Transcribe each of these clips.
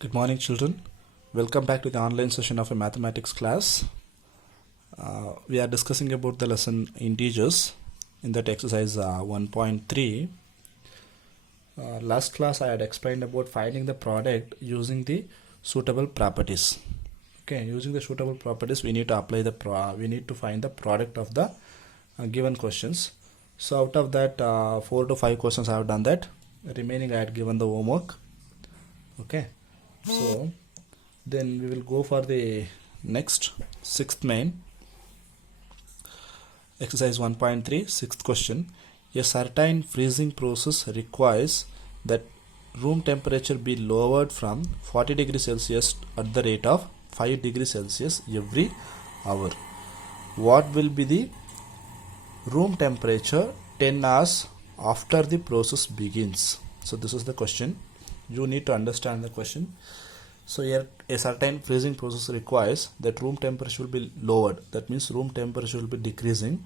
Good morning, children. Welcome back to the online session of a mathematics class. We are discussing about the lesson integers in that exercise 1.3. Last class I had explained about finding the product using the suitable properties. Okay, using the suitable properties, we need to apply we need to find the product of the given questions. So out of that, 4 to 5 questions I have done that. Remaining I had given the homework. Okay, so then we will go for the next sixth main exercise 1.3 sixth question. A certain freezing process requires that room temperature be lowered from 40 degrees Celsius at the rate of 5 degrees Celsius every hour. What will be the room temperature 10 hours after the process begins? So this is the question. You need to understand the question. So here a certain freezing process requires that room temperature will be lowered. That means room temperature will be decreasing.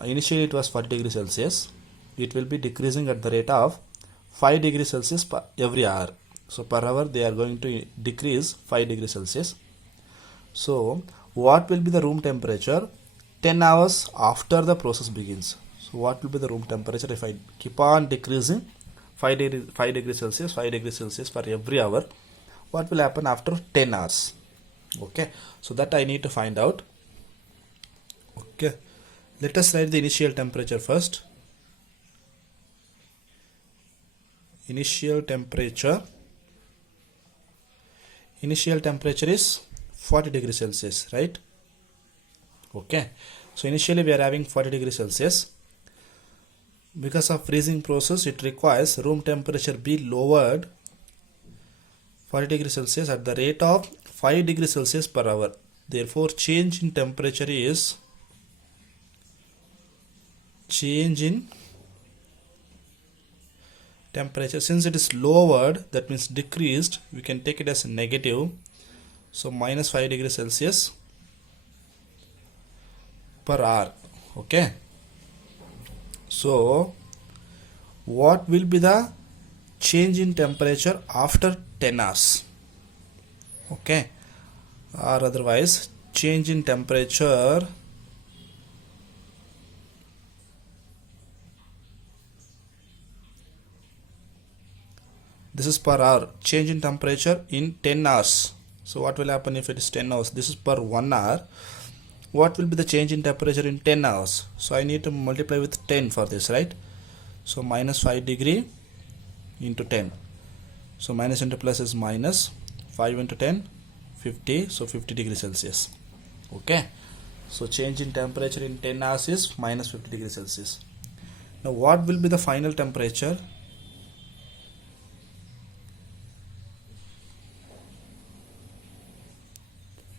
Initially it was 40 degrees Celsius. It will be decreasing at the rate of 5 degrees Celsius per every hour. So per hour they are going to decrease 5 degrees Celsius. So what will be the room temperature 10 hours after the process begins? So what will be the room temperature if I keep on decreasing 5 degrees Celsius for every hour? What will happen after 10 hours? Okay, so that I need to find out. Okay, let us write the initial temperature first. Initial temperature is 40 degrees Celsius, right? Okay, so initially we are having 40 degrees Celsius. Because of freezing process, it requires room temperature be lowered 40 degrees Celsius at the rate of 5 degrees Celsius per hour. Therefore, change in temperature is change in temperature. Since it is lowered, that means decreased, we can take it as a negative. So minus 5 degrees Celsius per hour. Okay. So what will be the change in temperature after 10 hours? Okay, or otherwise change in temperature this is per hour, change in temperature in 10 hours. So what will happen if it is 10 hours? This is per 1 hour. What will be the change in temperature in 10 hours? So I need to multiply with 10 for this, right? So minus 5 degree into 10. So minus into plus is minus 5 into 10, 50. So 50 degrees Celsius. Okay. So change in temperature in 10 hours is minus 50 degrees Celsius. Now what will be the final temperature?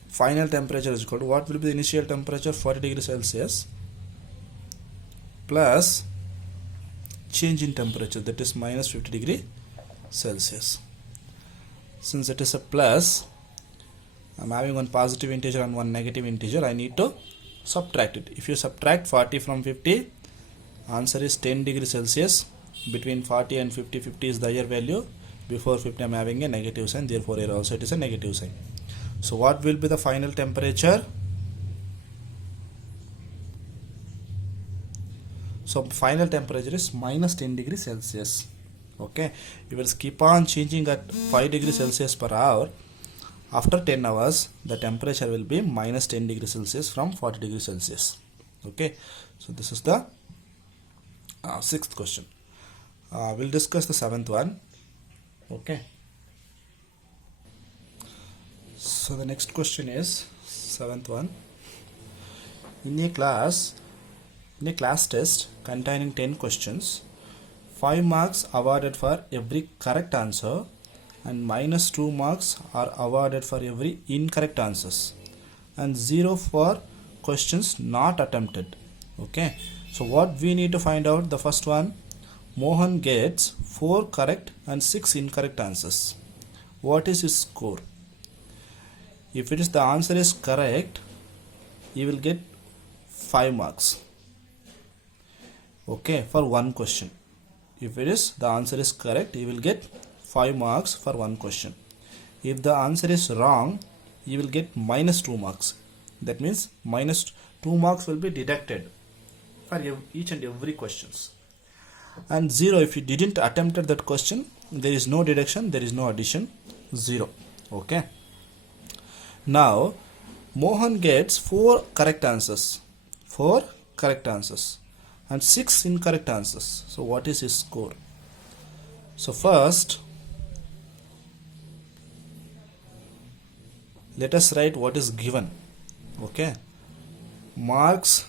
Final temperature is equal to what will be the initial temperature 40 degrees Celsius plus change in temperature, that is minus 50 degree Celsius. Since it is a plus, I am having one positive integer and one negative integer, I need to subtract it. If you subtract 40 from 50, answer is 10 degrees Celsius. Between 40 and 50, 50 is the higher value. Before 50 I am having a negative sign, therefore here also it is a negative sign. So what will be the final temperature? So final temperature is minus 10 degrees Celsius. Okay, you will keep on changing at 5 degrees Celsius per hour. After 10 hours, the temperature will be minus 10 degrees Celsius from 40 degrees Celsius. Okay, so this is the sixth question. We'll discuss the seventh one. Okay. So the next question is seventh one. In a class test containing 10 questions, 5 marks awarded for every correct answer and minus 2 marks are awarded for every incorrect answers and 0 for questions not attempted. Okay, so what we need to find out, the first one, Mohan gets 4 correct and 6 incorrect answers. What is his score? If it is the answer is correct, he will get 5 marks. Okay, for one question. If it is the answer is correct, he will get 5 marks for one question. If the answer is wrong, you will get minus 2 marks. That means minus 2 marks will be deducted for each and every questions. And 0 if you didn't attempt that question, there is no deduction, there is no addition, 0. Okay. Now Mohan gets 4 correct answers. 4 correct answers and 6 incorrect answers. So what is his score? So first let us write what is given. Okay. Marks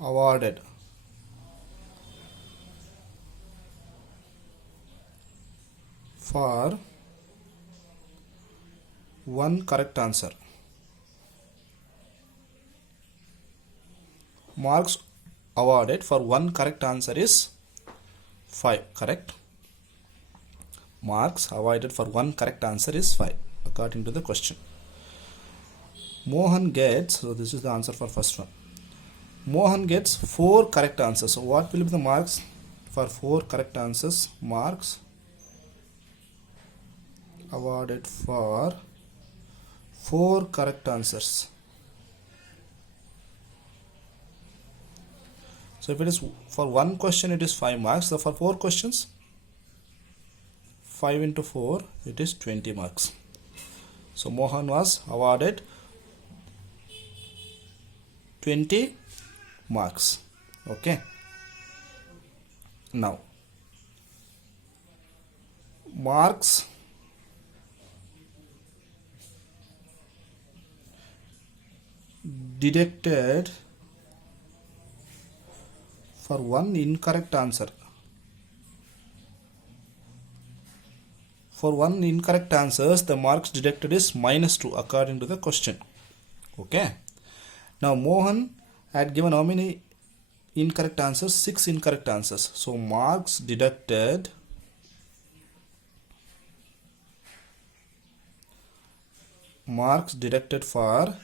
awarded for one correct answer. Marks awarded for one correct answer is 5. Correct. Marks awarded for one correct answer is 5 according to the question. Mohan gets, so this is the answer for first one. Mohan gets 4 correct answers. So what will be the marks for 4 correct answers? Marks awarded for 4 correct answers. So if it is for one question, it is 5 marks. So for 4 questions, 5 into 4, it is 20 marks. So Mohan was awarded 20 marks. Okay. Now marks deducted for one incorrect answer. For one incorrect answers, the marks deducted is minus 2 according to the question. Okay. Now Mohan had given how many incorrect answers? 6 incorrect answers. So marks deducted for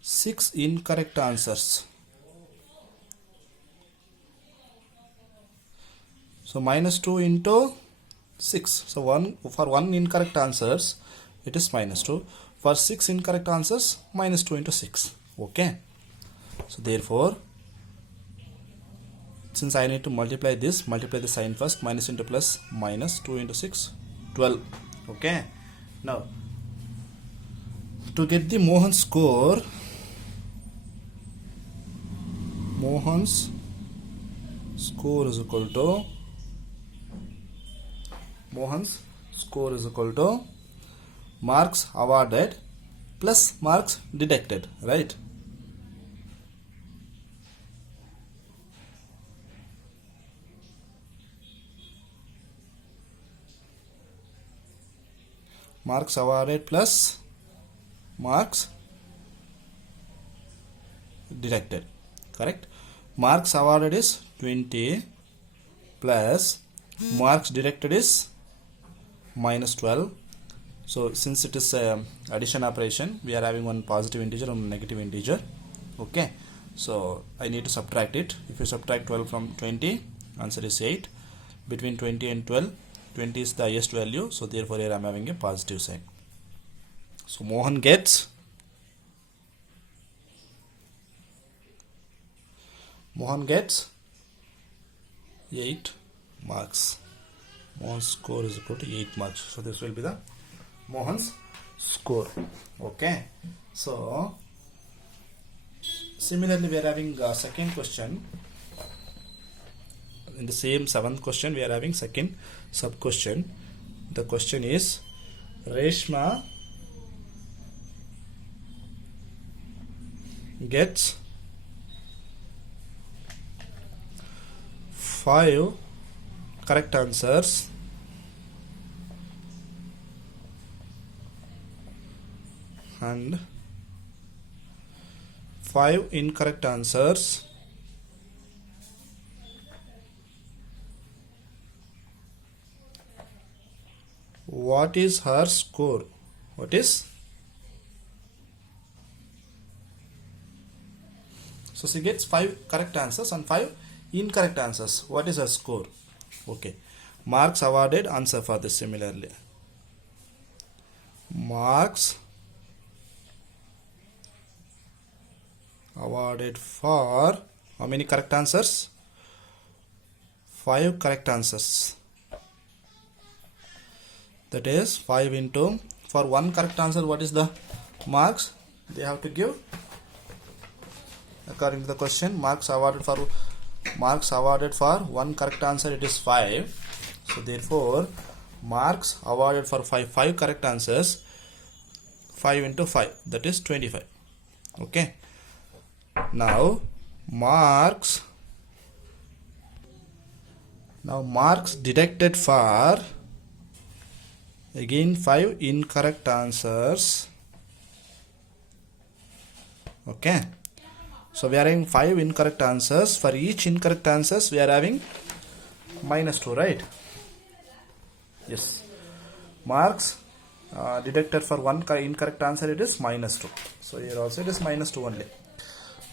6 incorrect answers. So minus 2 into 6. So for one incorrect answers, it is minus 2. For 6 incorrect answers, minus 2 into 6. Okay. So therefore, since I need to multiply the sign first, minus into plus, minus 2 into 6, 12. Okay. Now, to get the Mohan score, Mohan's score is equal to marks awarded plus marks deducted, right? Marks awarded plus marks deducted. Correct. Marks awarded is 20 plus marks deducted is minus 12. So since it is addition operation, we are having one positive integer and one negative integer. Okay. So I need to subtract it. If you subtract 12 from 20, answer is 8. Between 20 and 12, 20 is the highest value. So therefore here I am having a positive sign. So Mohan gets 8 marks. Mohan's score is equal to 8 marks. So this will be the Mohan's score. Okay. So similarly, we are having a second question. In the same 7th question, we are having second sub question. The question is, Reshma gets 5 correct answers and 5 incorrect answers. What is her score? What is So she gets 5 correct answers and 5 incorrect answers. What is her score? Okay. Marks awarded, answer for this similarly. Marks awarded for how many correct answers? 5 correct answers. That is 5 into, for one correct answer, what is the marks they have to give? According to the question, marks awarded for one correct answer, it is 5. So therefore, marks awarded for 5 correct answers, 5 into 5, that is 25. Okay. Now marks deducted for again 5 incorrect answers. Okay. So we are having 5 incorrect answers. For each incorrect answers we are having -2, right? Yes. Marks deducted for one incorrect answer, it is -2. So here also it is -2 only.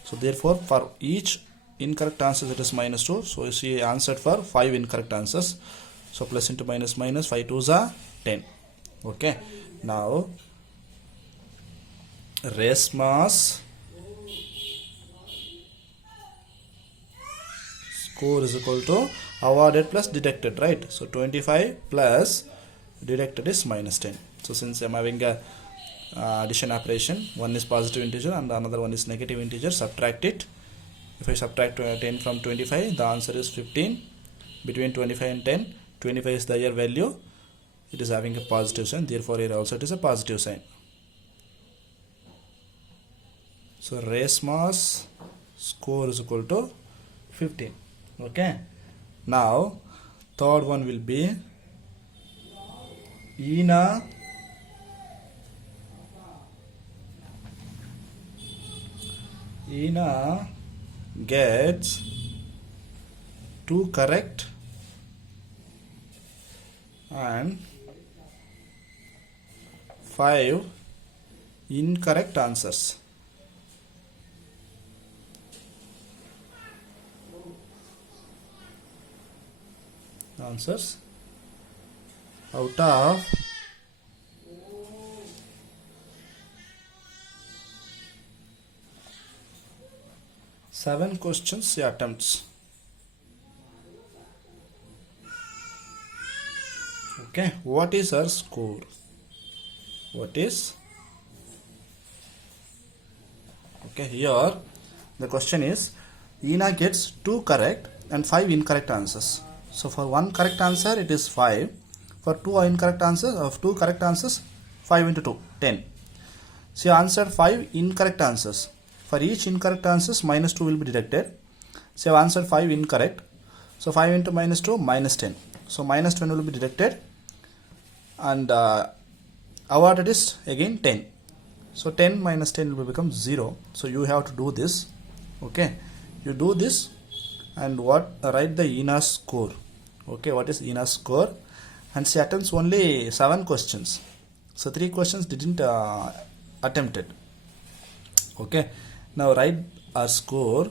So therefore for each incorrect answer it is -2. So she answered for 5 incorrect answers. So plus into minus, 5 2s are 10. Okay. Now Resma's score is equal to awarded plus deducted, right? So 25 plus deducted is -10. So since I am having a addition operation, one is positive integer and another one is negative integer, subtract it. If I subtract 10 from 25, the answer is 15. Between 25 and 10, 25 is the higher value, it is having a positive sign, therefore here also it is a positive sign. So Resma's score is equal to 15. Okay. Now third one will be Ina gets 2 correct and 5 incorrect answers. Out of 7 questions she attempts. Okay, what is her score? Okay, here the question is Ina gets 2 correct and 5 incorrect answers. So for one correct answer it is 5. For 2 incorrect answers, 5 into 2, 10. She answered 5 incorrect answers. For each incorrect answers, -2 will be deducted. She have answered 5 incorrect. So 5 into -2, -10. So -10 will be deducted. And awarded is again 10. So 10 minus 10 will become 0. So you have to do this. Okay. You do this and write the Ina's score. Okay. What is Ina's score? And she attempts only 7 questions. So 3 questions didn't attempt it. Okay. Now write our score.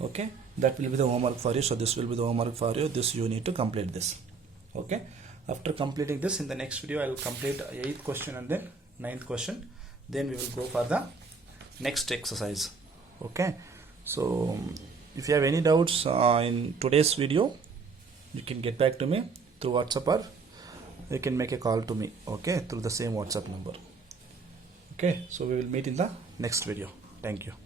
Okay. That will be the homework for you. So this will be the homework for you. This you need to complete this. Okay. After completing this, in the next video I will complete 8th question and then 9th question. Then we will go for the next exercise. Okay. So if you have any doubts in today's video, you can get back to me through WhatsApp or you can make a call to me. Okay. Through the same WhatsApp number. Okay. So we will meet in the next video. Thank you.